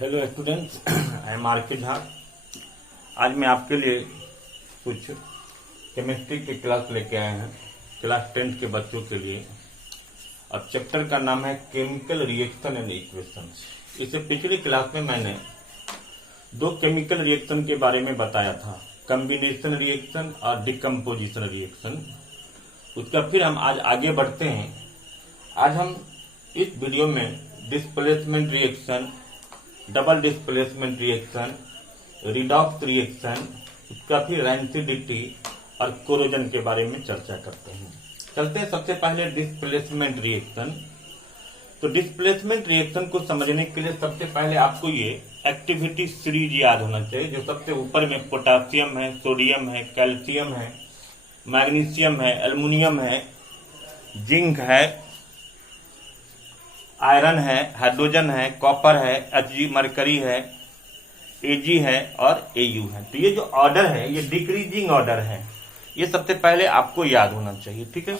Hello students, I am R K Jha. आज मैं आपके लिए कुछ केमिस्ट्री की क्लास लेके आए हैं, क्लास 10 के बच्चों के लिए। अब चैप्टर का नाम है केमिकल रिएक्शन एंड इक्वेशंस। इससे पिछली क्लास में मैंने दो केमिकल रिएक्शन के बारे में बताया था, कॉम्बिनेशन रिएक्शन और डिकम्पोजिशन रिएक्शन। उसका फिर हम आज आगे बढ़ते हैं। आज हम इस वीडियो में displacement reaction, double displacement reaction, redox reaction, उसका फिर रैंसिडिटी और कोरोजन के बारे में चर्चा करते हैं। चलते हैं सबसे पहले डिस्प्लेसमेंट रिएक्शन। तो डिस्प्लेसमेंट रिएक्शन को समझने के लिए सबसे पहले आपको ये एक्टिविटी सीरीज याद होना चाहिए। जो सबसे ऊपर में पोटासियम है, सोडियम है, कैल्शियम है, मैग्नीशियम है, एल्युमिनियम है, जिंक है, आयरन है, हाइड्रोजन है, कॉपर है, Hg मरकरी है, Ag है और Au है। तो ये जो ऑर्डर है ये डिक्रीजिंग ऑर्डर है, ये सबसे पहले आपको याद होना चाहिए। ठीक है।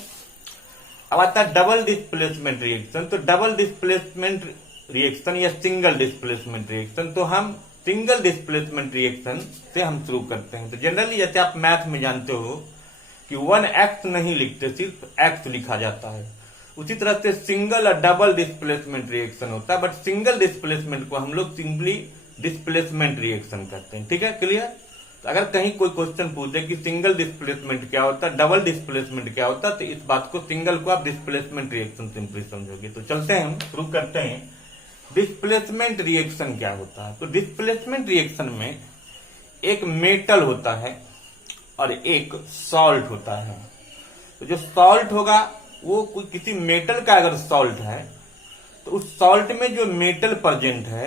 अब आता है डबल डिस्प्लेसमेंट रिएक्शन। तो डबल डिस्प्लेसमेंट रिएक्शन या सिंगल डिस्प्लेसमेंट रिएक्शन, तो हम सिंगल डिस्प्लेसमेंट रिएक्शन से हम शुरू करते हैं। तो जनरली जैसे आप मैथ में जानते हो कि 1x नहीं लिखते, सिर्फ x लिखा जाता है, उसी तरह से सिंगल और डबल डिस्प्लेसमेंट रिएक्शन होता है। बट सिंगल डिस्प्लेसमेंट को हम लोग सिंपली डिस्प्लेसमेंट रिएक्शन करते हैं। ठीक है, क्लियर। तो अगर कहीं कोई क्वेश्चन पूछे कि सिंगल डिस्प्लेसमेंट क्या होता है, डबल डिस्प्लेसमेंट क्या होता है, तो इस बात को सिंगल को आप डिस्प्लेसमेंट रिएक्शन सिंपली समझोगे। तो चलते हैं, हम शुरू करते हैं। डिस्प्लेसमेंट रिएक्शन क्या होता है? तो डिस्प्लेसमेंट रिएक्शन में एक मेटल होता है और एक सॉल्ट होता है। तो जो सॉल्ट होगा वो कोई किसी मेटल का अगर सॉल्ट है तो उस सॉल्ट में जो मेटल प्रेजेंट है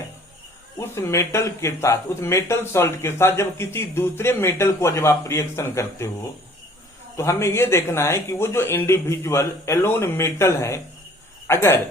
उस मेटल के साथ, उस मेटल सॉल्ट के साथ जब किसी दूसरे मेटल को जब आप रिएक्शन करते हो तो हमें यह देखना है कि वो जो इंडिविजुअल एलोन मेटल है, अगर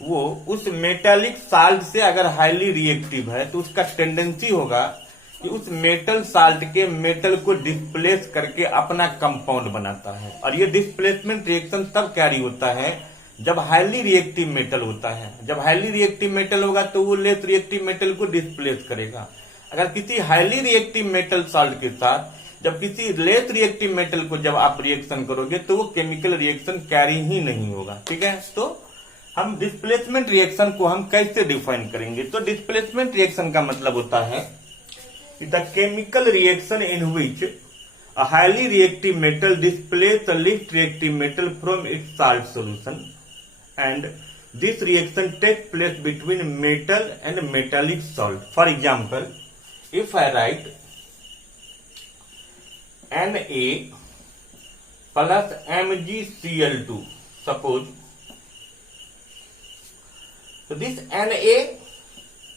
वो उस मेटालिक साल्ट से अगर हाईली रिएक्टिव है तो उसका टेंडेंसी होगा कि उस मेटल साल्ट के मेटल को डिस्प्लेस करके अपना कंपाउंड बनाता है। और ये डिस्प्लेसमेंट रिएक्शन तब कैरी होता है जब हाईली रिएक्टिव मेटल होता है। जब हाईली रिएक्टिव मेटल होगा तो वो लेस रिएक्टिव मेटल को डिस्प्लेस करेगा। अगर किसी हाईली रिएक्टिव मेटल साल्ट के साथ जब किसी लेस रिएक्टिव मेटल को जब आप रिएक्शन करोगे तो वो केमिकल रिएक्शन कैरी ही नहीं होगा। ठीक है। तो हम डिस्प्लेसमेंट रिएक्शन को हम कैसे डिफाइन करेंगे? तो डिस्प्लेसमेंट रिएक्शन का मतलब होता है the chemical reaction in which a highly reactive metal displaces the least reactive metal from its salt solution, and this reaction takes place between metal and metallic salt. For example, if I write Na plus MgCl2, suppose, so this Na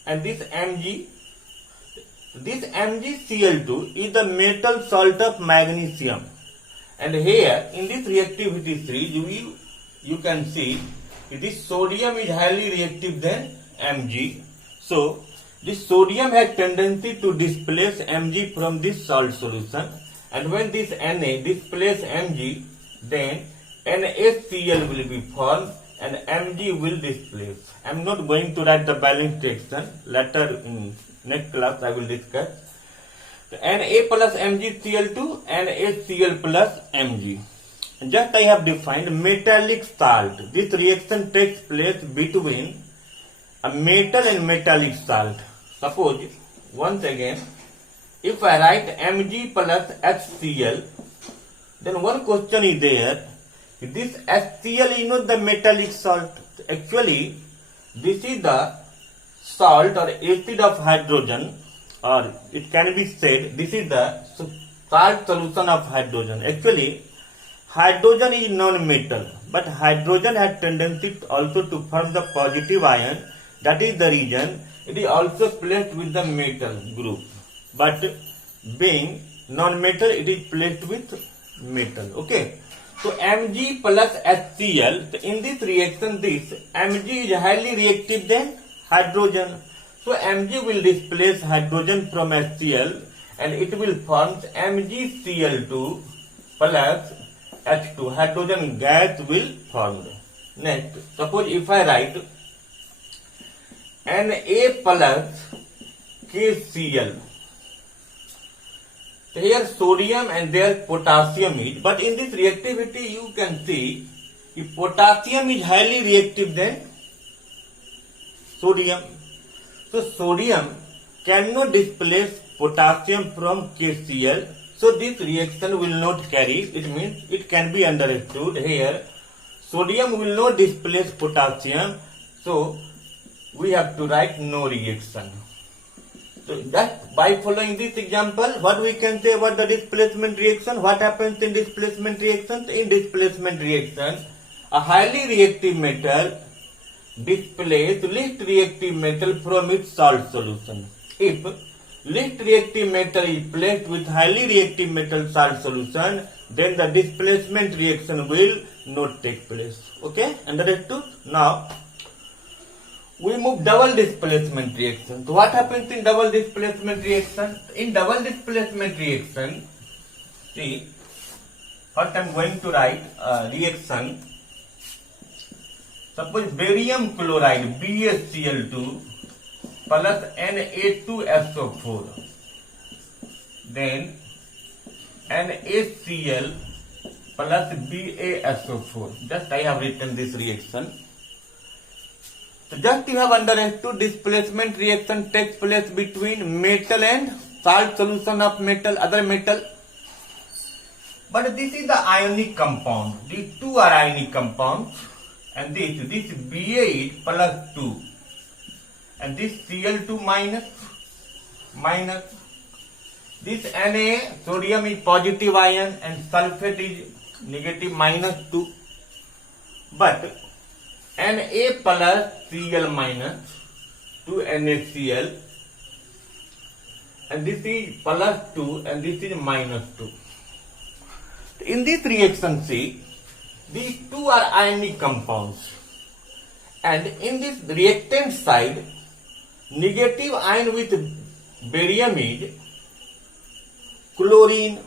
and this Mg, this MgCl2 is the metal salt of magnesium, and here in this reactivity series you can see this sodium is highly reactive than Mg. So this sodium has tendency to displace Mg from this salt solution, and when this Na displace Mg, then NaCl will be formed and Mg will displace. I am not going to write the balanced reaction. Later in next class I will discuss. So, Na plus MgCl2, NaCl plus Mg. Just I have defined metallic salt. This reaction takes place between a metal and metallic salt. Suppose, once again, if I write Mg plus HCl, then one question is there. This HCl is not the metallic salt. Actually, this is the salt or acid of hydrogen, or it can be said this is the salt solution of hydrogen. Actually, hydrogen is non-metal, but hydrogen has tendency also to form the positive ion. That is the reason it is also placed with the metal group. But being non-metal, it is placed with metal. Okay. So Mg plus HCl. So in this reaction, this Mg is highly reactive than hydrogen. So Mg will displace hydrogen from HCl and it will form MgCl2 plus H2. Hydrogen gas will form. Next, suppose if I write Na plus KCl. Here sodium and there potassium is, but in this reactivity you can see if potassium is highly reactive than sodium. So sodium cannot displace potassium from KCl. So this reaction will not carry. It means it can be understood here. Sodium will not displace potassium. So we have to write no reaction. So that by following this example, what we can say about the displacement reaction? What happens in displacement reaction? In displacement reaction, a highly reactive metal displaces least reactive metal from its salt solution. If least reactive metal is placed with highly reactive metal salt solution, then the displacement reaction will not take place. Okay, understood? Now we move double displacement reaction. So what happens in double displacement reaction? In double displacement reaction, see, first I am going to write reaction. Suppose barium chloride BaCl2 plus Na2SO4, then NaCl plus BaSO4. Just I have written this reaction. So just you have understood displacement reaction takes place between metal and salt solution of metal, other metal. But this is the ionic compound. These two are ionic compounds. And this Ba8 plus 2. And this Cl2 minus. This Na, sodium is positive ion and sulfate is negative -2. But Na plus Cl minus 2 NaCl, and this is plus 2 and this is -2. In this reaction, see, these two are ionic compounds, and in this reactant side, negative ion with barium is chlorine.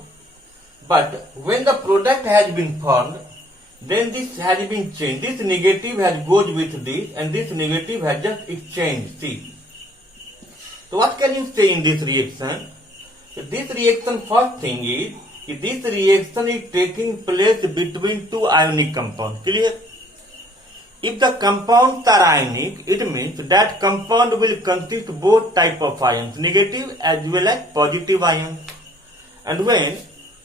But when the product has been formed, then this has been changed. This negative has goes with this, and this negative has just exchanged. See. So what can you say in this reaction? This reaction, first thing is, this reaction is taking place between two ionic compounds. Clear? If the compounds are ionic, it means that compound will consist both type of ions, negative as well as positive ions. And when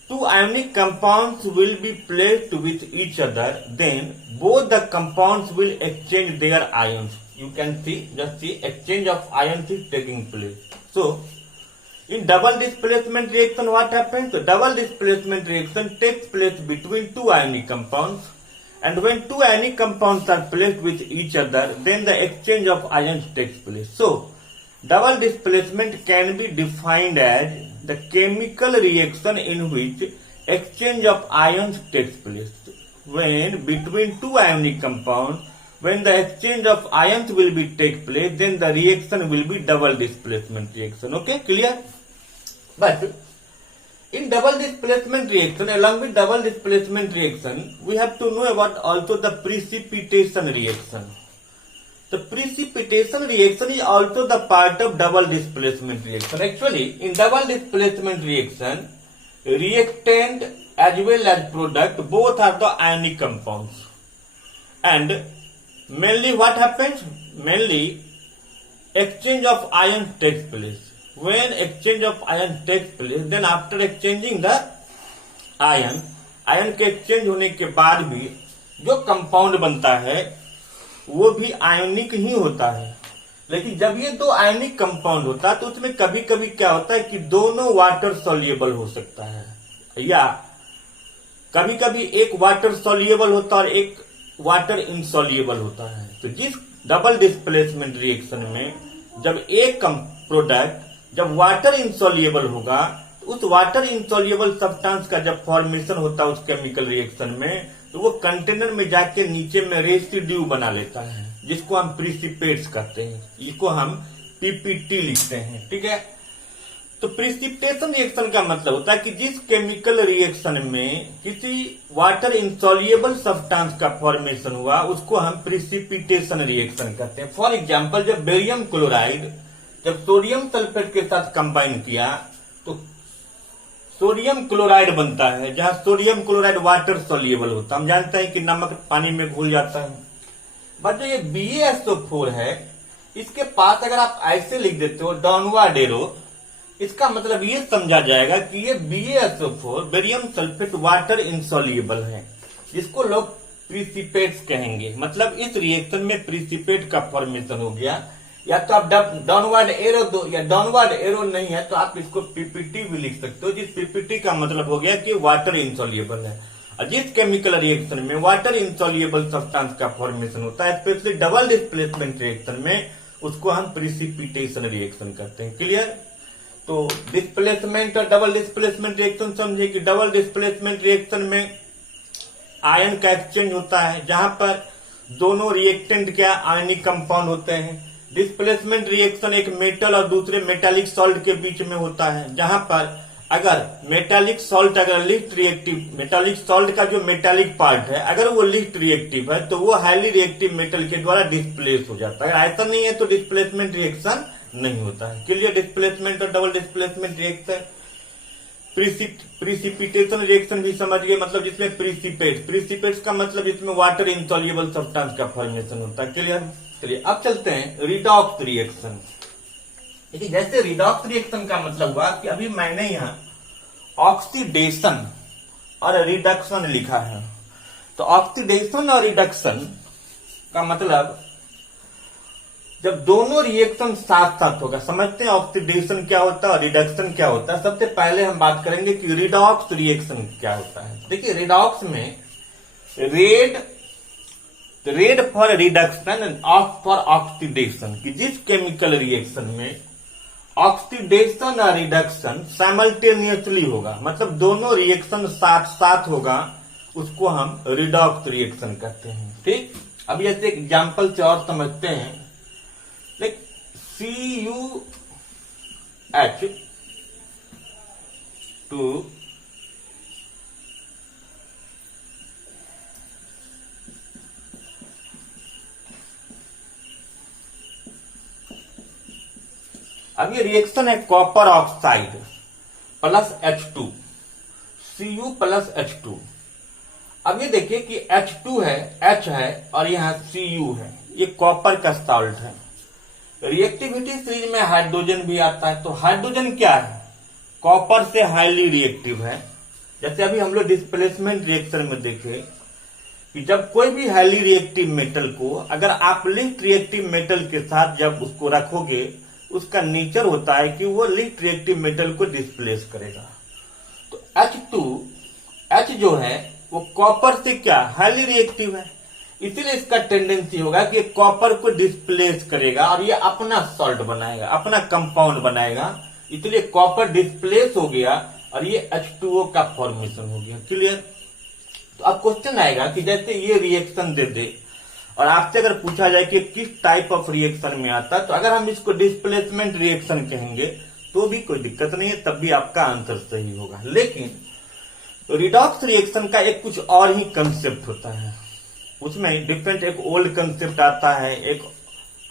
two ionic compounds will be placed with each other, then both the compounds will exchange their ions. You can see, just see, exchange of ions is taking place. So, in double displacement reaction, what happens? The double displacement reaction takes place between two ionic compounds, and when two ionic compounds are placed with each other, then the exchange of ions takes place. So, double displacement can be defined as the chemical reaction in which exchange of ions takes place. When between two ionic compounds, when the exchange of ions will be take place, then the reaction will be double displacement reaction. Okay, clear? But in double displacement reaction, along with double displacement reaction, we have to know about also the precipitation reaction. The precipitation reaction is also the part of double displacement reaction. Actually, in double displacement reaction, reactant as well as product, both are the ionic compounds. And mainly what happens? Mainly exchange of ions takes place. When exchange of ions takes place, then after exchanging the ion के exchange होने के बाद भी जो compound बनता है वो भी आयनिक ही होता है. लेकिन जब ये दो आयनिक कंपाउंड होता है तो उसमें कभी कभी क्या होता है कि दोनों वाटर सोल्यूबल हो सकता है, या कभी कभी एक वाटर सोल्यूबल होता है और एक वाटर इनसोल्यूबल होता है. तो जिस डबल डिस्प्लेसमेंट रिएक्शन में जब एक प्रोडक्ट जब वाटर इनसोल्यूबल होगा तो उस वाटर इनसोल्यूबल सब्सटेंस का जब फॉर्मेशन होता है उस केमिकल रिएक्शन में, तो वो कंटेनर में जाके नीचे में रेसिड्यू बना लेता है जिसको हम प्रिसिपेट्स कहते हैं. इसको हम पीपीटी लिखते हैं. ठीक है. तो प्रिसिपिटेशन रिएक्शन का मतलब होता है कि जिस केमिकल रिएक्शन में किसी वाटर इंसॉल्युबल सब्सटेंस का फॉर्मेशन हुआ उसको हम प्रिसिपिटेशन रिएक्शन कहते हैं। फॉर एग्जांपल, जब बेरियम क्लोराइड जब सोडियम सल्फेट के साथ कंबाइन किया तो सोडियम क्लोराइड बनता है, जहां सोडियम क्लोराइड वाटर सोल्यूबल होता है। हम जानते हैं कि नमक पानी में घुल जाता है। बट जो ये BaSO4 है, इसके पास अगर आप ऐसे लिख देते हो डाउनवर्ड एरो, इसका मतलब ये समझा जाएगा कि ये BaSO4 barium sulphate water insoluble है, जिसको लोग प्रिसिपेट्स कहेंगे। मतलब इस रिएक्शन में प्रिसिपेट का फॉर्मेशन हो गया। या तो आप डाउनवर्ड एरो दो, या डाउनवर्ड एरो नहीं है तो आप इसको PPT भी लिख सकते हो, जिस PPT का मतलब हो गया कि वाटर इंसॉल्युबल है। और जिस केमिकल रिएक्शन में वाटर इंसॉल्युबल सब्सटेंस का फॉर्मेशन होता है, स्पेशली डबल डिस्प्लेसमेंट रिएक्शन में, उसको हम प्रिसिपिटेशन रिएक्शन करते हैं। क्लियर? तो डिस्प्लेसमेंट और डबल डिस्प्लेसमेंट रिएक्शन समझे कि डबल डिस्प्लेसमेंट रिएक्शन में आयन का एक्सचेंज होता है, जहां पर दोनों रिएक्टेंट क्या आयनिक कंपाउंड होते हैं। डिस्प्लेसमेंट रिएक्शन एक मेटल और दूसरे मेटालिक सॉल्ट के बीच में होता है, जहां पर अगर मेटालिक सॉल्ट अगर लिस्ट रिएक्टिव, मेटालिक सॉल्ट का जो मेटालिक पार्ट है अगर वो लिस्ट रिएक्टिव है तो वो हाईली रिएक्टिव मेटल के द्वारा डिस्प्लेस हो जाता है। अगर ऐसा नहीं है तो डिस्प्लेसमेंट रिएक्शन नहीं होता है। क्लियर? डिस्प्लेसमेंट और double displacement reaction. Precipitation reaction भी समझ गए, मतलब जिसमें प्रिसिपेट्स का मतलब जिसमें वाटर इंसॉल्युबल सब्सटेंस का फॉर्मेशन होता है। क्लियर? चलिए अब चलते हैं रिडॉक्स रिएक्शन। देखिए, जैसे रिडॉक्स रिएक्शन का मतलब हुआ कि अभी मैंने यहाँ ऑक्सीडेशन और रिडक्शन लिखा है। तो ऑक्सीडेशन और रिडक्शन का मतलब जब दोनों रिएक्शन साथ साथ होगा। समझते हैं ऑक्सीडेशन क्या होता है और रिडक्शन क्या होता है। सबसे पहले हम बात करेंगे कि रिडॉक्स रिएक्शन क्या होता है। देखिए, रिडॉक्स में red for reduction and ox for oxidation, कि जिस केमिकल रिएक्शन में ऑक्सीडेशन और रिडक्शन साइमल्टेनियसली होगा, मतलब दोनों रिएक्शन साथ साथ होगा, उसको हम रिडॉक्स रिएक्शन कहते हैं। ठीक, अब जैसे एग्जांपल से और समझते हैं। लाइक CuH2 अब ये रिएक्शन है copper oxide plus H2, Cu plus H2। अब ये देखिए कि H2 है, H है और यहाँ Cu है, ये कॉपर का सॉल्ट है। रिएक्टिविटी सीरीज में हाइड्रोजन भी आता है। तो हाइड्रोजन क्या है? कॉपर से हाईली रिएक्टिव है। जैसे अभी हम लोग डिस्प्लेसमेंट रिएक्शन में देखे कि जब कोई भी हाईली रिएक्टिव मेटल को अगर आप लिस्ट रिएक्टिव मेटल के साथ जब उसको रखोगे, उसका नेचर होता है कि वो लिस्ट रिएक्टिव मेटल को डिस्प्लेस करेगा। तो H जो है वो कॉपर से क्या हाईली रिएक्टिव है, इसीलिए इसका टेंडेंसी होगा कि कॉपर को डिस्प्लेस करेगा और ये अपना सॉल्ट बनाएगा, अपना कंपाउंड बनाएगा। इसलिए कॉपर डिस्प्लेस हो गया और ये H2O का फॉर्मेशन हो गया। क्लियर? तो अब क्वेश्चन आएगा कि जैसे ये रिएक्शन दे दे और आपसे अगर पूछा जाए कि किस टाइप ऑफ रिएक्शन में आता है, तो अगर हम इसको डिस्प्लेसमेंट रिएक्शन कहेंगे तो भी कोई दिक्कत नहीं है, तब भी आपका आंसर सही होगा। लेकिन रिडॉक्स रिएक्शन का एक कुछ और ही कंसेप्ट होता है। उसमें डिफरेंट एक ओल्ड कंसेप्ट आता है, एक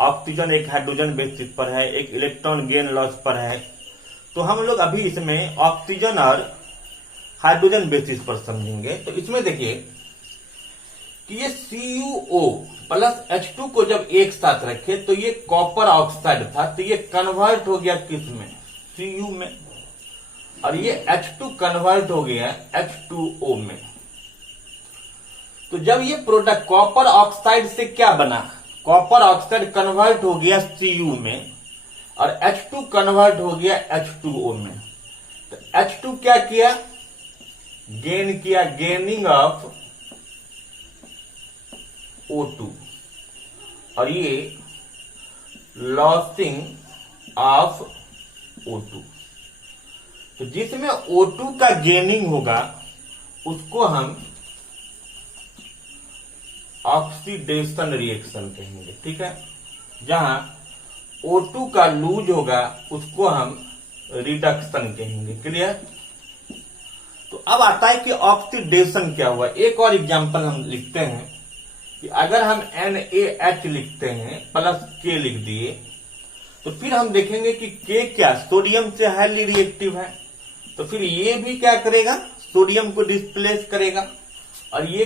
ऑक्सीजन एक हाइड्रोजन बेसिस पर है, एक इलेक्ट्रॉन गेन लॉस पर है। तो हम लोग अभी इसमें ऑक्सीजन और हाइड्रोजन बेसिस पर समझेंगे। तो इसमें देखिए कि ये CuO प्लस H2 को जब एक साथ रखे तो ये कॉपर ऑक्साइड था, तो ये कन्वर्ट हो गया किस में? Cu में, और ये H2 कन्वर्ट हो गया H2O में। तो जब ये प्रोडक्ट कॉपर ऑक्साइड से क्या बना? कॉपर ऑक्साइड कन्वर्ट हो गया Cu में और H2 कन्वर्ट हो गया H2O में। तो H2 क्या किया? गेन किया, गेनिंग ऑफ O2, और ये लॉसिंग ऑफ O2। तो जिसमें O2 का गेनिंग होगा उसको हम ऑक्सीडेशन रिएक्शन कहेंगे। ठीक है? जहां O2 का लूज होगा उसको हम रिडक्शन कहेंगे। क्लियर। तो अब आता है कि ऑक्सीडेशन क्या हुआ। एक और एग्जांपल हम लिखते हैं कि अगर हम NaH लिखते हैं प्लस K लिख दिए, तो फिर हम देखेंगे कि K क्या सोडियम से हाईली रिएक्टिव है, तो फिर ये भी क्या करेगा, सोडियम को डिस्प्लेस करेगा और ये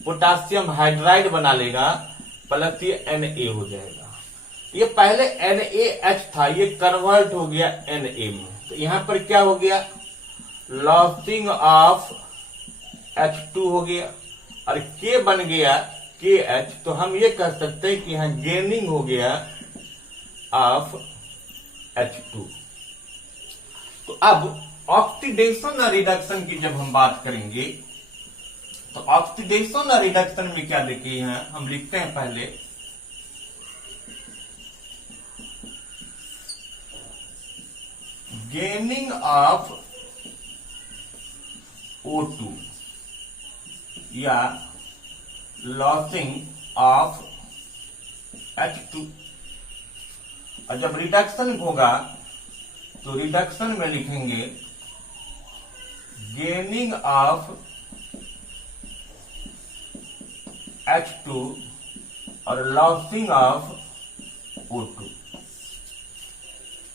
पोटासियम हाइड्राइड बना लेगा प्लस ये Na हो जाएगा। ये पहले NaH था, ये कन्वर्ट हो गया Na में, तो यहां पर क्या हो गया, लॉसिंग ऑफ H2 हो गया और K बन गया KH। तो हम ये कह सकते हैं कि यहां गेनिंग हो गया ऑफ H2। तो अब ऑक्सीडेशन और रिडक्शन की जब हम बात करेंगे, तो ऑक्सीडेशन और रिडक्शन में क्या देखिए, यहां हम लिखते हैं पहले गेनिंग ऑफ O2 या लॉसिंग ऑफ H2। और जब रिडक्शन होगा तो रिडक्शन में लिखेंगे गेनिंग ऑफ H2 और लॉसिंग ऑफ O2।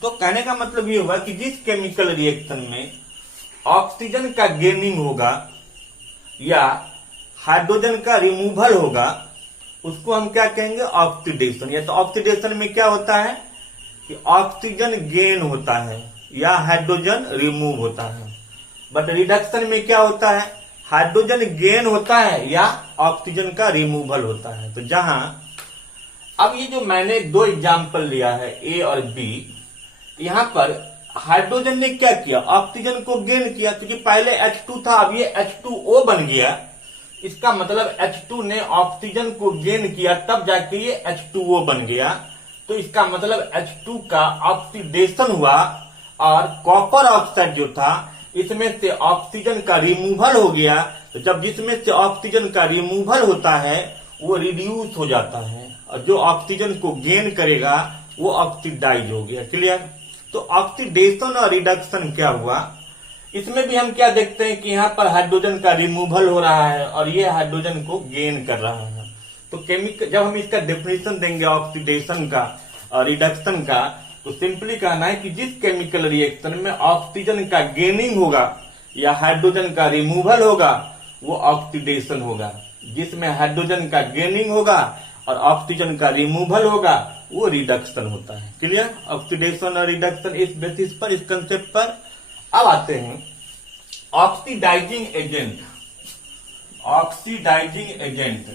तो कहने का मतलब ये हुआ कि जिस केमिकल रिएक्शन में ऑक्सीजन का गेनिंग होगा या हाइड्रोजन का रिमूवल होगा, उसको हम क्या कहेंगे, ऑक्सीडेशन। या तो ऑक्सीडेशन में क्या होता है कि ऑक्सीजन गेन होता है या हाइड्रोजन रिमूव होता है, बट रिडक्शन में क्या होता है, हाइड्रोजन गेन होता है या ऑक्सीजन का रिमूवल होता है। तो जहां अब ये जो मैंने दो एग्जाम्पल लिया है A और B, यहां पर हाइड्रोजन ने क्या किया, ऑक्सीजन को गेन किया, क्योंकि पहले H2 था, अब ये H2O बन गया। इसका मतलब H2 ने ऑक्सीजन को गेन किया, तब जाके ये H2O बन गया। तो इसका मतलब H2 का ऑक्सीडेशन हुआ और कॉपर ऑक्साइड जो था इसमें से ऑक्सीजन का रिमूवल हो गया। तो जब जिसमें से ऑक्सीजन का रिमूवल होता है वो रिड्यूस हो जाता है, और जो ऑक्सीजन को गेन करेगा वो ऑक्सीडाइज हो गया। क्लियर। तो ऑक्सीडेशन और रिडक्शन क्या हुआ, इसमें भी हम क्या देखते हैं कि यहाँ पर हाइड्रोजन का रिमूवल हो रहा है और ये हाइड्रोजन को गेन कर रहा है। तो केमिकल जब हम इसका डेफिनेशन देंगे ऑक्सीडेशन का और रिडक्शन का, तो सिंपली कहना है कि जिस केमिकल रिएक्शन में ऑक्सीजन का गेनिंग होगा या हाइड्रोजन का रिमूवल होगा वो ऑक्सीडेशन होगा, जिसमें हाइड्रोजन का गेनिंग होगा और ऑक्सीजन का रिमूवल होगा वो रिडक्शन होता है। क्लियर। ऑक्सीडेशन और रिडक्शन इस बेसिस पर, इस कंसेप्ट पर। अब आते हैं ऑक्सीडाइजिंग एजेंट, ऑक्सीडाइजिंग एजेंट,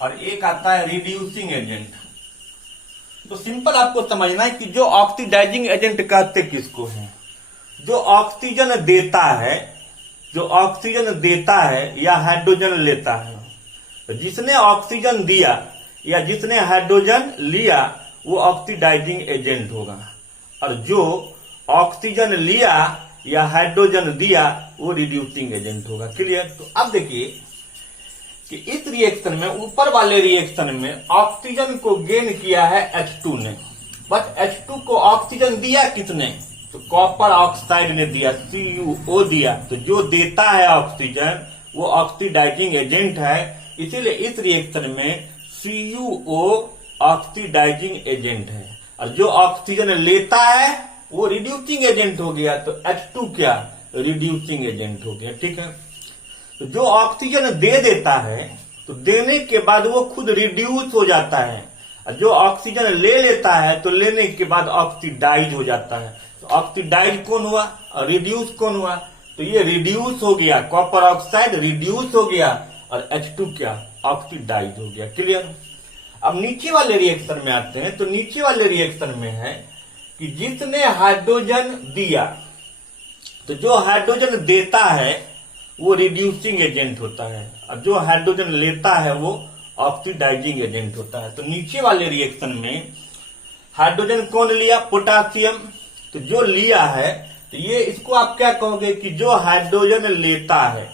और एक आता है रिड्यूसिंग एजेंट। तो सिंपल आपको समझना है कि जो ऑक्सीडाइजिंग एजेंट कहते किसको है, जो ऑक्सीजन देता है, जो ऑक्सीजन देता है या हाइड्रोजन लेता है। तो जिसने ऑक्सीजन दिया या जिसने हाइड्रोजन लिया वो ऑक्सीडाइजिंग एजेंट होगा, और जो ऑक्सीजन लिया या हाइड्रोजन दिया वो रिड्यूसिंग एजेंट होगा। क्लियर। तो अब देखिए कि इस रिएक्शन में, ऊपर वाले रिएक्शन में ऑक्सीजन को गेन किया है H2 ने, बट H2 को ऑक्सीजन दिया किसने, तो कॉपर ऑक्साइड ने दिया, CuO दिया। तो जो देता है ऑक्सीजन वो ऑक्सीडाइजिंग एजेंट है, इसीलिए इस रिएक्शन में CuO ऑक्सीडाइजिंग एजेंट है, और जो ऑक्सीजन लेता है वो रिड्यूसिंग एजेंट हो गया। तो H2 क्या, रिड्यूसिंग एजेंट हो गया। ठीक है। तो जो ऑक्सीजन दे देता है तो देने के बाद वो खुद रिड्यूस हो जाता है, और जो ऑक्सीजन ले लेता है तो लेने के बाद ऑक्सीडाइज हो जाता है। तो ऑक्सीडाइज कौन हुआ और रिड्यूस कौन हुआ, तो ये रिड्यूस हो गया, कॉपर ऑक्साइड रिड्यूस हो गया और H2 क्या, ऑक्सीडाइज हो गया। क्लियर। अब नीचे वाले रिएक्शन में आते हैं। तो नीचे वाले रिएक्शन में है कि जिसने हाइड्रोजन दिया, तो जो हाइड्रोजन देता है वो रिड्यूसिंग एजेंट होता है, और जो हाइड्रोजन लेता है वो ऑक्सीडाइजिंग एजेंट होता है। तो नीचे वाले रिएक्शन में हाइड्रोजन कौन लिया, पोटासियम। तो जो लिया है तो ये इसको आप क्या कहोगे कि जो हाइड्रोजन लेता है,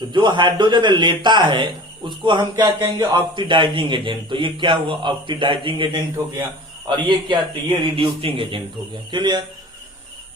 तो जो हाइड्रोजन लेता है उसको हम क्या कहेंगे, ऑक्सीडाइजिंग एजेंट। तो ये क्या हुआ, ऑक्सीडाइजिंग एजेंट हो गया, और ये क्या, तो ये रिड्यूसिंग एजेंट हो गया। क्लियर।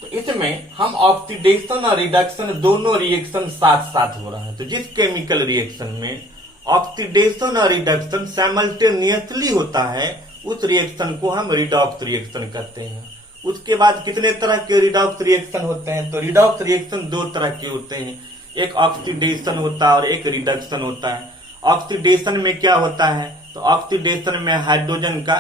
तो इसमें हम ऑक्सीडेशन और रिडक्शन दोनों रिएक्शन साथ साथ हो रहा है। तो जिस केमिकल रिएक्शन में ऑक्सीडेशन और रिडक्शन साइमल्टेनियसली होता है उस रिएक्शन को हम रिडॉक्स रिएक्शन कहते हैं। उसके बाद कितने तरह के रिडॉक्स रिएक्शन होते हैं? तो रिडॉक्स रिएक्शन दो तरह के होते हैं, एक ऑक्सीडेशन होता है और एक रिडक्शन होता है। ऑक्सीडेशन में क्या होता है? तो ऑक्सीडेशन में हाइड्रोजन का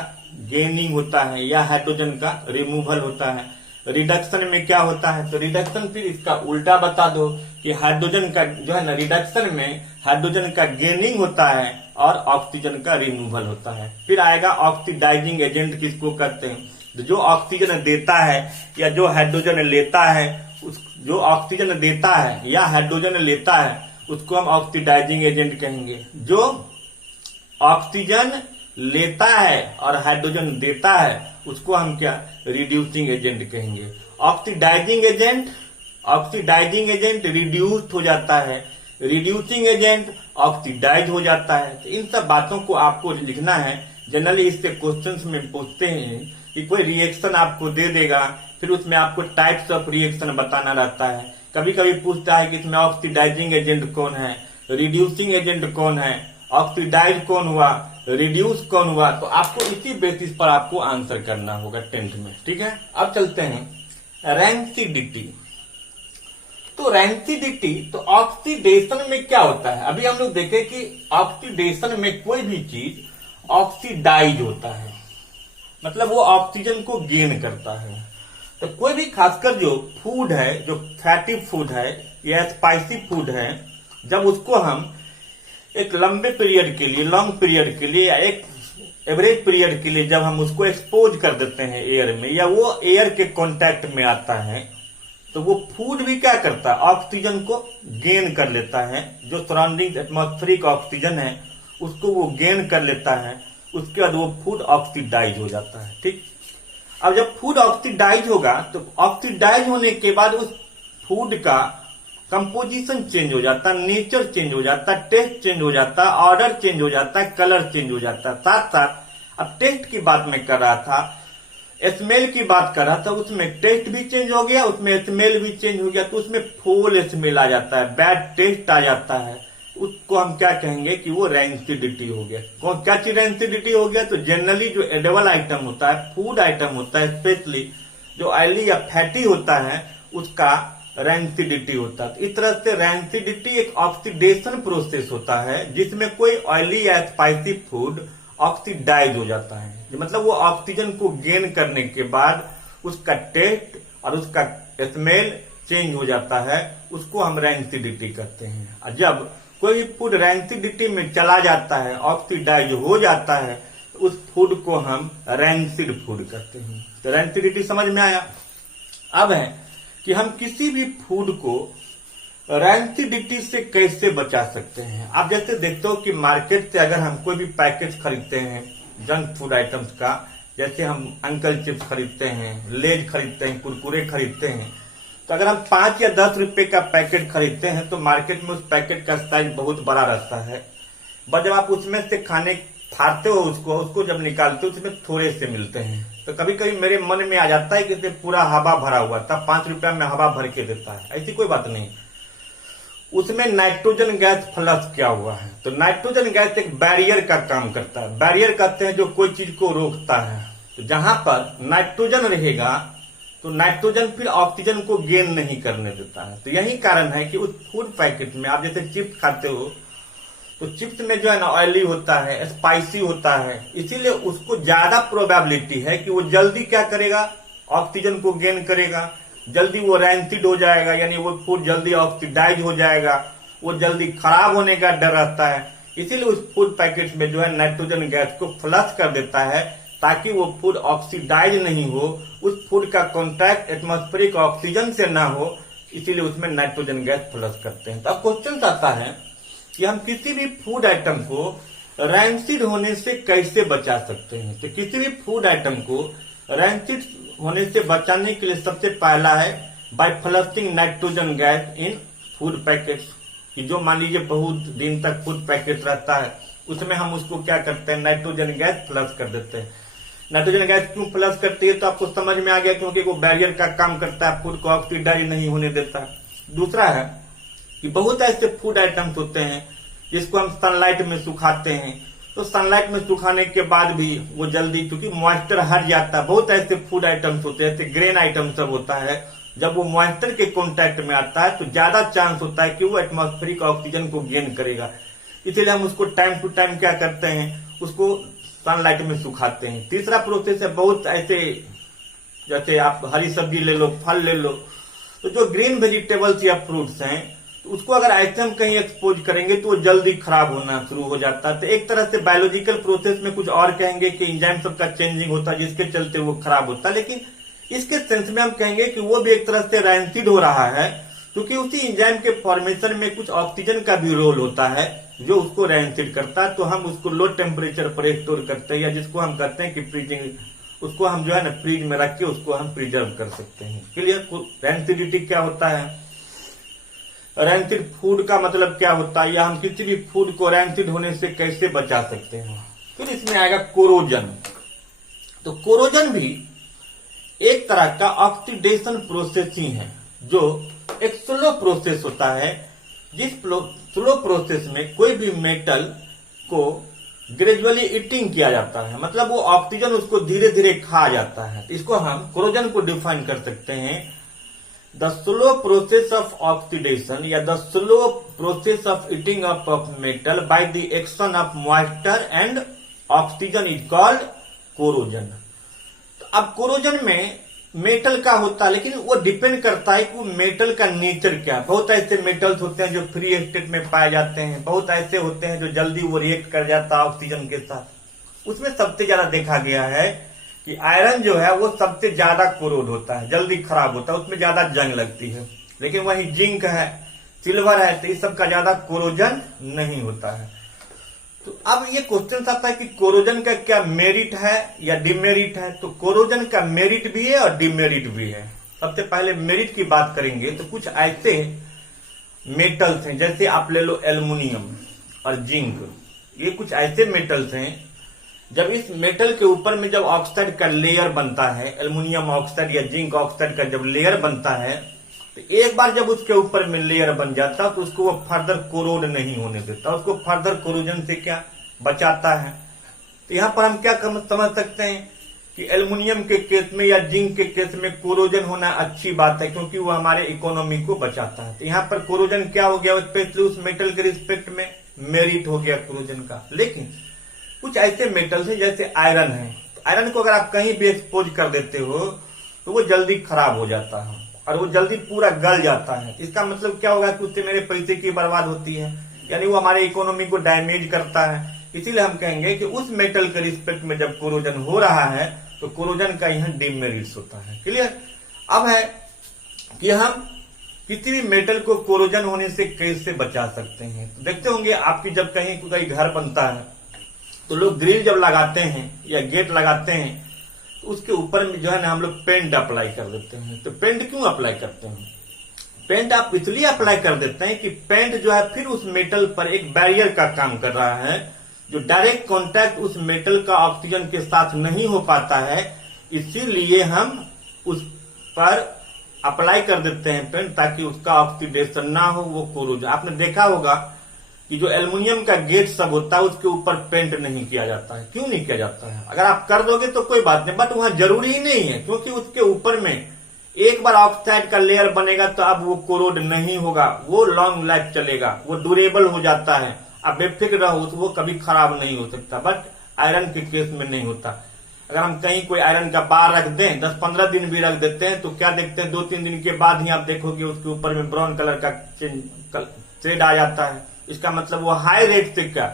गेनिंग होता है या हाइड्रोजन का रिमूवल होता है। रिडक्शन में क्या होता है? तो रिडक्शन फिर इसका उल्टा बता दो कि हाइड्रोजन का जो है ना, रिडक्शन में हाइड्रोजन का गेनिंग होता है और ऑक्सीजन का रिमूवल होता है। फिर आएगा ऑक्सीडाइजिंग एजेंट, किसको कहते हैं? तो जो ऑक्सीजन देता है या जो हाइड्रोजन लेता है, उस जो ऑक्सीजन देता है या हाइड्रोजन लेता है उसको हम ऑक्सीडाइजिंग एजेंट कहेंगे। जो ऑक्सीजन लेता है और हाइड्रोजन देता है उसको हम क्या? रिड्यूसिंग एजेंट कहेंगे। ऑक्सीडाइजिंग एजेंट रिड्यूस्ड हो जाता है, रिड्यूसिंग एजेंट ऑक्सीडाइज हो जाता है। तो इन सब बातों को आपको लिखना है। जनरली इससे क्वेश्चंस में पूछते हैं कि कोई रिएक्शन आपको दे देगा, फिर उसमें आपको टाइप्स ऑफ रिएक्शन बताना रहता है। कभी कभी पूछता है कि इसमें ऑक्सीडाइजिंग एजेंट कौन है, रिड्यूसिंग एजेंट कौन है, ऑक्सीडाइज कौन हुआ, रिड्यूस कौन हुआ। तो आपको इसी बेसिस पर आपको आंसर करना होगा 10th में। ठीक है, अब चलते हैं रैंसिडिटी। तो रैंसिडिटी, तो ऑक्सीडेशन में क्या होता है? अभी हम लोग देखें कि ऑक्सीडेशन में कोई भी चीज ऑक्सीडाइज होता है, मतलब वो ऑक्सीजन को गेन करता है। तो कोई भी खासकर जो फूड है, जो फैटी फूड है या स्पाइसी फूड है, जब उसको हम एक लंबे पीरियड के लिए, लॉन्ग पीरियड के लिए या एक एवरेज पीरियड के लिए जब हम उसको एक्सपोज कर देते हैं एयर में, या वो एयर के कांटेक्ट में आता है, तो वो फूड भी क्या करता है? ऑक्सीजन को गेन कर लेता है। जो सराउंडिंग एटमॉस्फेरिक ऑक्सीजन है उसको वो गेन कर लेता है। उसके बाद वो फूड ऑक्सीडाइज हो जाता है। ठीक, अब जब फूड ऑक्सीडाइज होगा तो ऑक्सीडाइज होने के बाद उस फूड का कंपोजिशन चेंज हो जाता, नेचर चेंज हो जाता, टेस्ट चेंज हो जाता, ऑर्डर चेंज हो जाता, कलर चेंज हो जाता। साथ साथ अब टेस्ट की बात मैं कर रहा था, स्मेल की बात कर रहा था, उसमें टेस्ट भी चेंज हो गया, उसमें स्मेल भी चेंज हो गया। तो उसमें फोल स्मेल आ जाता है, बैड टेस्ट आ जाता है। उसको हम क्या कहेंगे कि वो रैंसिडिटी हो गया। कौन क्या चीज रैंसिडिटी हो गया? तो जनरली जो एडिबल आइटम होता है, फूड आइटम होता है, स्पेशली जो ऑयली या फैटी होता है, उसका रैंसिडिटी होता है। इस तरह से रैंसिडिटी एक ऑक्सीडेशन प्रोसेस होता है जिसमें कोई ऑयली या स्पाइसी फूड ऑक्सीडाइज हो जाता है। मतलब वो ऑक्सीजन को गेन करने के बाद उसका टेस्ट और उसका स्मेल चेंज हो जाता है, उसको हम रैंसिडिटी कहते हैं। और जब कोई भी फूड रैंसिडिटी में चला जाता है, ऑक्सीडाइज हो जाता है, तो उस फूड को हम रैंसिड फूड कहते हैं। तो रैंसिडिटी समझ में आया। अब है कि हम किसी भी फूड को रैंसिडिटी से कैसे बचा सकते हैं। आप जैसे देखते हो कि मार्केट से अगर हम कोई भी पैकेज खरीदते हैं जंक फूड आइटम्स का, जैसे हम अंकल चिप्स खरीदते हैं, लेज खरीदते हैं, कुरकुरे खरीदते हैं, तो अगर हम 5 या 10 रुपए का पैकेट खरीदते हैं तो मार्केट में उस पैकेट का साइज बहुत बड़ा रहता है। बट जब आप उसमें से खाने फाड़ते हो, उसको जब निकालते हो उसमें थोड़े से मिलते हैं। तो कभी कभी मेरे मन में आ जाता है कि इसमें पूरा हवा भरा हुआ था, 5 रुपया में हवा भर के देता है। ऐसी कोई बात नहीं, उसमें नाइट्रोजन गैस फ्लश किया हुआ है। तो नाइट्रोजन गैस एक बैरियर का काम करता है। बैरियर कहते हैं जो कोई चीज को रोकता है। तो जहां पर नाइट्रोजन रहेगा तो नाइट्रोजन फिर ऑक्सीजन को गेन नहीं करने देता है। तो यही कारण है कि उस फूड पैकेट में आप जैसे चिप्स खाते हो तो चिप्स में जो है ना ऑयली होता है, स्पाइसी होता है, इसीलिए उसको ज्यादा प्रोबेबिलिटी है कि वो जल्दी क्या करेगा? ऑक्सीजन को गेन करेगा, जल्दी वो रैंसिड हो जाएगा, यानी वो फूड जल्दी ऑक्सीडाइज हो जाएगा, वो जल्दी खराब होने का डर रहता है। इसीलिए उस फूड पैकेट में जो है नाइट्रोजन गैस को फ्लश कर देता है ताकि वो फूड ऑक्सीडाइज नहीं हो, उस फूड का कॉन्टैक्ट एटमॉस्फेरिक ऑक्सीजन से ना हो, इसीलिए उसमें नाइट्रोजन गैस फ्लश करते हैं। तो अब क्वेश्चन आता है कि हम किसी भी फूड आइटम को रैंसिड होने से कैसे बचा सकते हैं। तो किसी भी फूड आइटम को रैंसिड होने से बचाने के लिए सबसे पहला है by flushing nitrogen gas in food packets. कि जो मान लीजिए बहुत दिन तक फूड पैकेट रहता है उसमें हम उसको क्या करते हैं? नाइट्रोजन गैस फ्लश कर देते हैं। नाइट्रोजन गैस क्यों प्लस करती है तो आपको समझ में आ गया, क्योंकि वो बैरियर का काम करता है, फूड को ऑक्सीडाइज नहीं होने देता। दूसरा है कि बहुत ऐसे फूड आइटम्स होते हैं जिसको हम सनलाइट में सुखाते हैं, तो सनलाइट में सुखाने के बाद भी वो जल्दी, क्योंकि मॉइस्चर हट जाता है। बहुत ऐसे फूड आइटम्स होते हैं, जैसे ग्रेन आइटम सब होता है, जब वो मॉइस्चर के कांटेक्ट में आता है तो ज्यादा चांस होता है कि वो एटमॉस्फेरिक ऑक्सीजन को गेन करेगा। इसीलिए हम उसको टाइम टू टाइम क्या करते हैं, उसको सनलाइट में सुखाते हैं। तीसरा प्रोसेस है बहुत ऐसे, जैसे आप हरी सब्जी ले लो, फल ले लो, तो जो ग्रीन वेजिटेबल्स या फ्रूट्स हैं तो उसको अगर ऐसे हम कहीं एक्सपोज करेंगे तो वो जल्दी खराब होना शुरू हो जाता है। तो एक तरह से बायोलॉजिकल प्रोसेस में कुछ और कहेंगे कि एंजाइम सबका चेंजिंग होता है जिसके चलते वो खराब होता है, लेकिन इसके सेंस में हम कहेंगे कि वो भी एक तरह से रैंसिड हो रहा है, क्योंकि उसी एंजाइम के फॉर्मेशन में कुछ ऑक्सीजन का भी रोल होता है जो उसको रैंसिड करता है। तो हम उसको लो टेम्परेचर पर स्टोर करते हैं, या जिसको हम कहते हैं कि फ्रीजिंग, उसको हम जो है ना फ्रीज में रख के उसको हम प्रिजर्व कर सकते हैं। क्लियर? रैंसिडिटी क्या होता है, रैंसिड फूड का मतलब क्या होता है, या हम किसी भी फूड को रैंसिड होने से कैसे बचा सकते हैं। फिर इसमें आएगा कोरोजन। तो कोरोजन भी एक तरह का ऑक्सीडेशन प्रोसेस ही है, जो एक स्लो प्रोसेस होता है, जिस स्लो प्रोसेस में कोई भी मेटल को ग्रेजुअली ईटिंग किया जाता है, मतलब वो ऑक्सीजन उसको धीरे धीरे खा जाता है। इसको हम कोरोजन को डिफाइन कर सकते हैं, the slow process of oxidation या the slow process of eating up of metal by the action of moisture and oxygen is called corrosion. तो अब कोरोजन में मेटल का होता है, लेकिन वो डिपेंड करता है कि मेटल का नेचर क्या है। बहुत ऐसे मेटल्स होते हैं जो फ्री स्टेट में पाए जाते हैं, बहुत ऐसे होते हैं जो जल्दी वो रिएक्ट कर जाता है ऑक्सीजन के साथ। उसमें सबसे ज्यादा देखा गया है कि आयरन जो है वो सबसे ज्यादा कोरोड होता है, जल्दी खराब होता है, उसमें ज्यादा जंग लगती है। लेकिन वही जिंक है, सिल्वर है, तो इस सब का ज्यादा कोरोजन नहीं होता है। तो अब ये क्वेश्चन आता है कि कोरोजन का क्या मेरिट है या डिमेरिट है। तो कोरोजन का मेरिट भी है और डिमेरिट भी है। सबसे पहले मेरिट की बात करेंगे तो कुछ ऐसे मेटल्स हैं, जैसे आप ले लो एल्युमिनियम और जिंक, ये कुछ ऐसे मेटल्स हैं, जब इस मेटल के ऊपर में जब ऑक्साइड का लेयर बनता है, एल्युमिनियम ऑक्साइड या जिंक ऑक्साइड का जब लेयर बनता है, तो एक बार जब उसके ऊपर में लेयर बन जाता तो उसको वो फर्दर कोरोड नहीं होने देता, उसको फर्दर कोरोजन से क्या बचाता है। तो यहां पर हम क्या समझ सकते हैं कि एल्युमिनियम के केस में या जिंक के केस में कोरोजन होना अच्छी बात है, क्योंकि वो हमारे इकोनॉमी को बचाता है। तो यहाँ पर कोरोजन क्या हो गया, स्पेशली उस मेटल के रिस्पेक्ट में मेरिट हो गया कोरोजन का। लेकिन कुछ ऐसे मेटल्स हैं जैसे आयरन है, तो आयरन को अगर आप कहीं भी एक्सपोज कर देते हो तो वो जल्दी खराब हो जाता है और वो जल्दी पूरा गल जाता है। इसका मतलब क्या होगा कि उससे मेरे पैसे की बर्बाद होती है, यानी वो हमारे इकोनॉमी को डैमेज करता है। इसीलिए हम कहेंगे कि उस मेटल के रिस्पेक्ट में जब कोरोजन हो रहा है तो कोरोजन का यहाँ डिमेरिट्स होता है। क्लियर? अब है कि हम किसी भी मेटल को कोरोजन होने से कैसे बचा सकते हैं। तो देखते होंगे आपकी जब कहीं कोई घर बनता है तो लोग ग्रिल जब लगाते हैं या गेट लगाते हैं तो उसके ऊपर में जो है ना हम लोग पेंट अप्लाई कर देते हैं। तो पेंट क्यों अप्लाई करते हैं? पेंट आप इसलिए अप्लाई कर देते हैं कि पेंट जो है फिर उस मेटल पर एक बैरियर का काम कर रहा है, जो डायरेक्ट कांटेक्ट उस मेटल का ऑक्सीजन के साथ नहीं हो पाता है, इसीलिए हम उस पर अप्लाई कर देते हैं पेंट, ताकि उसका ऑक्सीडेशन ना हो, वो कोरोजन। आपने देखा होगा कि जो एल्युमिनियम का गेट सब होता है उसके ऊपर पेंट नहीं किया जाता है। क्यों नहीं किया जाता है? अगर आप कर दोगे तो कोई बात नहीं, बट वहां जरूरी ही नहीं है, क्योंकि उसके ऊपर में एक बार ऑक्साइड का लेयर बनेगा तो अब वो कोरोड नहीं होगा, वो लॉन्ग लाइफ चलेगा, वो ड्यूरेबल हो जाता है। अब बेफिक्र रहो, वो कभी खराब नहीं हो सकता। बट आयरन के केस में नहीं होता। अगर हम कहीं कोई आयरन का बार रख दें, 10-15 दिन भी रख देते हैं, तो क्या देखते हैं 2-3 दिन के बाद ही आप देखोगे उसके ऊपर में ब्राउन कलर का शेड आ जाता है। इसका मतलब वो हाई रेट से क्या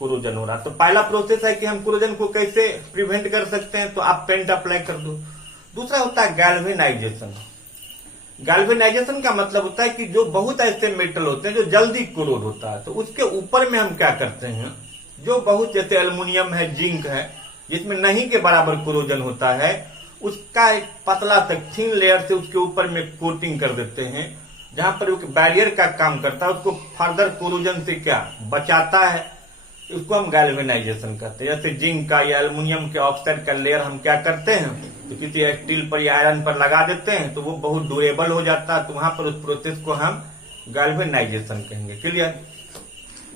कोरोजन हो रहा। तो पहला प्रोसेस है कि हम कोरोजन को कैसे प्रिवेंट कर सकते हैं, तो आप पेंट अप्लाई कर दो। दूसरा होता है गैल्वेनाइजेशन। गैल्वेनाइजेशन का मतलब होता है कि जो बहुत ऐसे मेटल होते हैं जो जल्दी कोरोड होता है, तो उसके ऊपर में हम क्या करते हैं, जो बहुत जैसे एल्युमिनियम है, जिंक है, जिसमें नहीं के बराबर कोरोजन होता है, उसका एक पतला तक थिन लेयर से उसके ऊपर में कोटिंग कर देते हैं, जहां पर वो बैरियर का काम करता है, उसको फर्दर कोरोजन से क्या बचाता है। उसको हम गैल्वेनाइजेशन करते हैं। जैसे जिंक का या एल्युमिनियम के ऑक्साइड का लेयर हम क्या करते हैं, तो किसी स्टील पर या आयरन पर लगा देते हैं तो वो बहुत ड्यूरेबल हो जाता है, तो वहां पर उस प्रोसेस को हम गैल्वेनाइजेशन कहेंगे। क्लियर।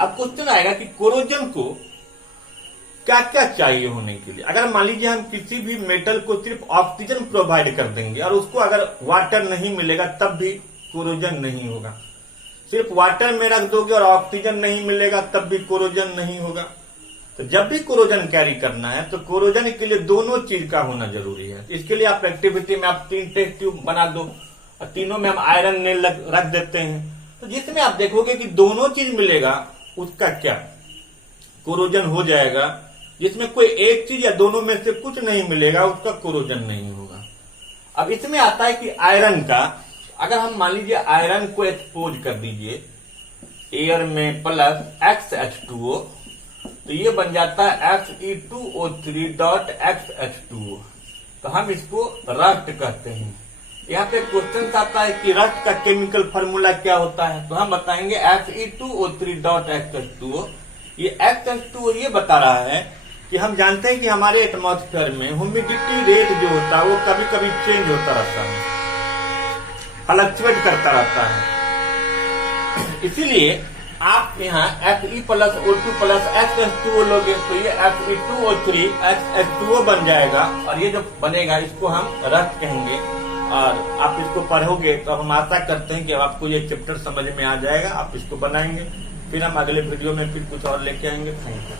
अब क्वेश्चन आएगा कि कोरोजन को क्या क्या चाहिए होने के लिए। अगर मान लीजिए हम किसी भी मेटल को सिर्फ ऑक्सीजन प्रोवाइड कर देंगे और उसको अगर वाटर नहीं मिलेगा तब भी कोरोजन नहीं होगा, सिर्फ वाटर में रख दोगे और ऑक्सीजन नहीं मिलेगा तब भी कोरोजन नहीं होगा। तो जब भी कोरोजन कैरी करना है तो कोरोजन के लिए दोनों चीज का होना जरूरी है। इसके लिए आप एक्टिविटी में आप 3 टेस्ट ट्यूब बना दो और तीनों में हम आयरन ने रख देते हैं, तो जिसमें आप देखोगे कि दोनों चीज मिलेगा उसका क्या कोरोजन हो जाएगा। जिसमें कोई एक चीज या दोनों में से कुछ नहीं मिलेगा उसका कोरोजन नहीं होगा। अब इसमें आता है कि आयरन का, अगर हम मान लीजिए आयरन को एक्सपोज कर दीजिए एयर में प्लस XH2O, तो ये बन जाता है Fe2O3.XH2O। तो हम इसको रस्ट कहते हैं। यहाँ पे क्वेश्चन आता है कि रस्ट का केमिकल फॉर्मूला क्या होता है, तो हम बताएंगे Fe2O3.XH2O। ये XH2O ये बता रहा है कि हम जानते हैं कि हमारे एटमॉस्फेयर में ह्यूमिडिटी रेट जो होता है वो कभी कभी चेंज होता रहता है, फ्लक्चुएट करता रहता है। इसीलिए आप यहाँ Fe+O2+XH2O लोगे तो ये Fe2O3XH2O बन जाएगा, और ये जो बनेगा इसको हम रस्ट कहेंगे। और आप इसको पढ़ोगे तो हम आशा करते हैं कि आपको ये चैप्टर समझ में आ जाएगा, आप इसको बनाएंगे। फिर हम अगले वीडियो में फिर कुछ और लेके आएंगे। Thank you.